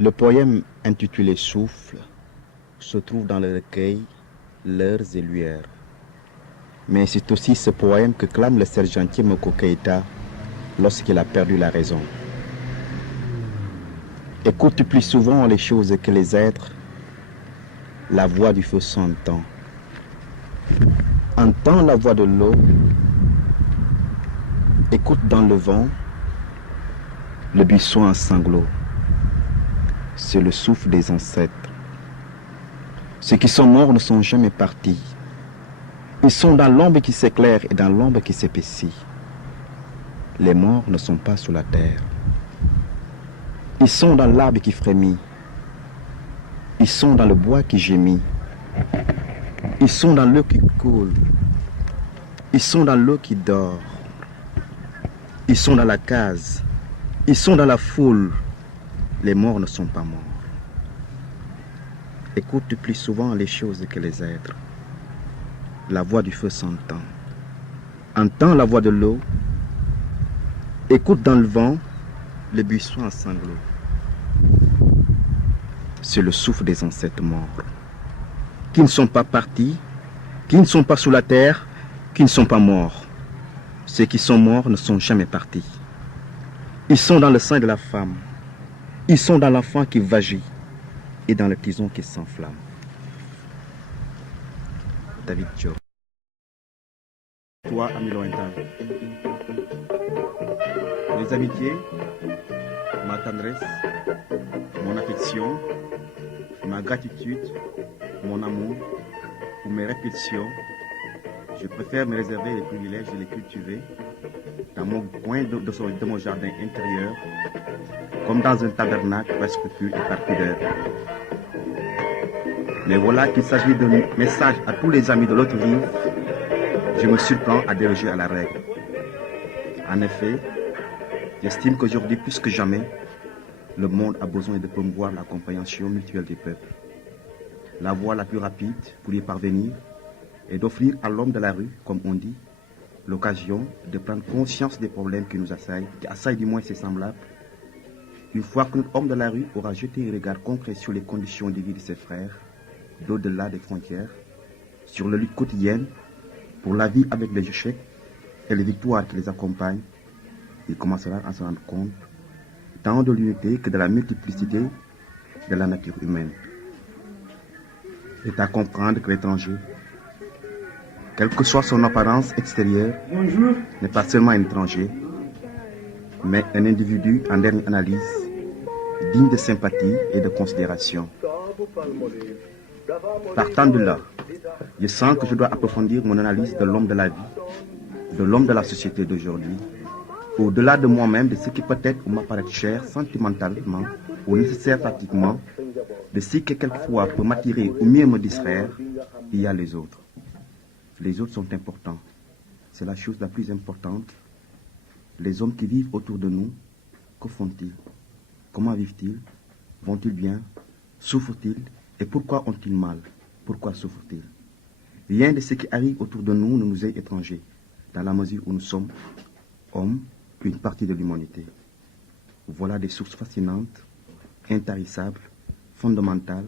Le poème intitulé Souffle se trouve dans le recueil L'heures et lueurs. Mais c'est aussi ce poème que clame le sergentier Moko Keïta lorsqu'il a perdu la raison. Écoute plus souvent les choses que les êtres, la voix du feu s'entend. Entends la voix de l'eau, écoute dans le vent, le buisson en sanglots. C'est le souffle des ancêtres. Ceux qui sont morts ne sont jamais partis. Ils sont dans l'ombre qui s'éclaire et dans l'ombre qui s'épaissit. Les morts ne sont pas sous la terre. Ils sont dans l'arbre qui frémit. Ils sont dans le bois qui gémit. Ils sont dans l'eau qui coule. Ils sont dans l'eau qui dort. Ils sont dans la case. Ils sont dans la foule. Les morts ne sont pas morts. Écoute plus souvent les choses que les êtres. La voix du feu s'entend. Entends la voix de l'eau. Écoute dans le vent le buisson en sanglots. C'est le souffle des ancêtres morts, qui ne sont pas partis, qui ne sont pas sous la terre, qui ne sont pas morts. Ceux qui sont morts ne sont jamais partis. Ils sont dans le sein de la femme. Ils sont dans l'enfant qui vagit et dans le tison qui s'enflamme. David Diop. Toi, ami lointain. Les amitiés, ma tendresse, mon affection, ma gratitude, mon amour ou mes répulsions, je préfère me réserver les privilèges de les cultiver dans mon coin de mon jardin intérieur, comme dans un tabernacle presque pur et par pudeur. Mais voilà qu'il s'agit de message à tous les amis de l'autre rive, je me surprends à déroger à la règle. En effet, j'estime qu'aujourd'hui, plus que jamais, le monde a besoin de promouvoir la compréhension mutuelle des peuples. La voie la plus rapide pour y parvenir est d'offrir à l'homme de la rue, comme on dit, l'occasion de prendre conscience des problèmes qui nous assaillent, qui assaillent du moins ses semblables. Une fois que notre homme de la rue aura jeté un regard concret sur les conditions de vie de ses frères, d'au-delà des frontières, sur la lutte quotidienne pour la vie avec les échecs et les victoires qui les accompagnent, il commencera à se rendre compte tant de l'unité que de la multiplicité de la nature humaine. C'est à comprendre que l'étranger, quelle que soit son apparence extérieure, n'est pas seulement un étranger, mais un individu en dernière analyse, digne de sympathie et de considération. Partant de là, je sens que je dois approfondir mon analyse de l'homme de la vie, de l'homme de la société d'aujourd'hui, au-delà de moi-même, de ce qui peut-être m'apparaît cher sentimentalement ou nécessaire pratiquement, de ce qui quelquefois peut m'attirer ou mieux me distraire, il y a les autres. Les autres sont importants. C'est la chose la plus importante. Les hommes qui vivent autour de nous, que font-ils? Comment vivent-ils? Vont-ils bien? Souffrent-ils? Et pourquoi ont-ils mal? Pourquoi souffrent-ils? Rien de ce qui arrive autour de nous ne nous est étranger, dans la mesure où nous sommes hommes, une partie de l'humanité. Voilà des sources fascinantes, intarissables, fondamentales,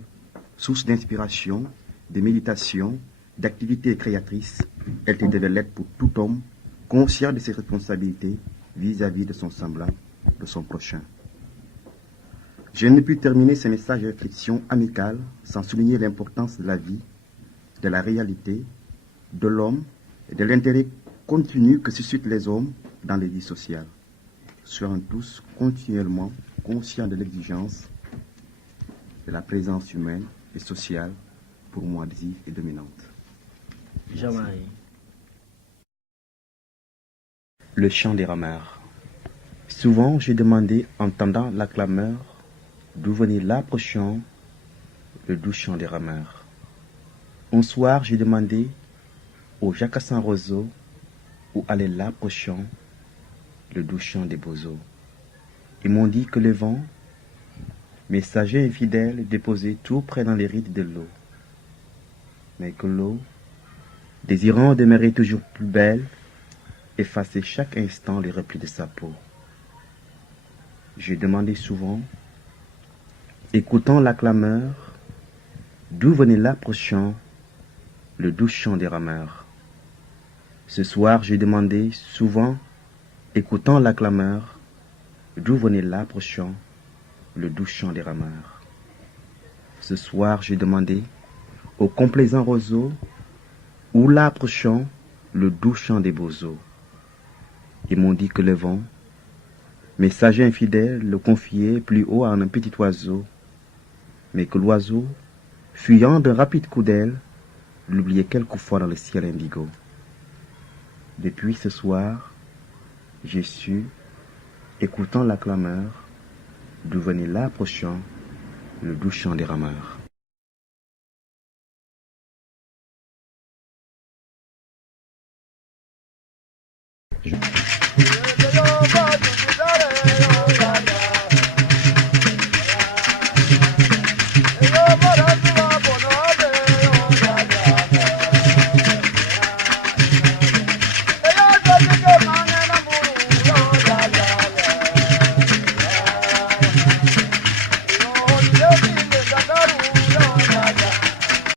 sources d'inspiration, de méditation, d'activités créatrices. Elles devaient l'être pour tout homme, conscient de ses responsabilités vis-à-vis de son semblable, de son prochain. Je ne puis terminer ce message de réflexion amicale sans souligner l'importance de la vie, de la réalité, de l'homme et de l'intérêt continu que suscitent les hommes dans les vies sociales. Soyons tous continuellement conscients de l'exigence de la présence humaine et sociale pour moi décisive et dominante. Jamaï. Le chant des rameurs. Souvent j'ai demandé, entendant la clameur, d'où venait l'arbre chant, le doux chant des rameurs. Un soir j'ai demandé aux jacassins roseaux où allait l'arbre chant, le doux chant des bozos. Ils m'ont dit que le vent, messager infidèle, déposait tout près dans les rides de l'eau. Mais que l'eau, désirant demeurer toujours plus belle, effaçait chaque instant les replis de sa peau. J'ai demandé souvent Écoutant la clameur, d'où venait l'approchant, le doux chant des rameurs. Ce soir, j'ai demandé souvent, écoutant la clameur, d'où venait l'approchant, le doux chant des rameurs. Ce soir, j'ai demandé, au complaisant roseau, où l'approchant, le doux chant des bozos. Ils m'ont dit que le vent, messager infidèle, le confiait plus haut à un petit oiseau, mais que l'oiseau, fuyant d'un rapide coup d'aile, l'oubliait quelquefois dans le ciel indigo. Depuis ce soir, j'ai su, écoutant la clameur, d'où venait l'approchant, le doux chant des rameurs.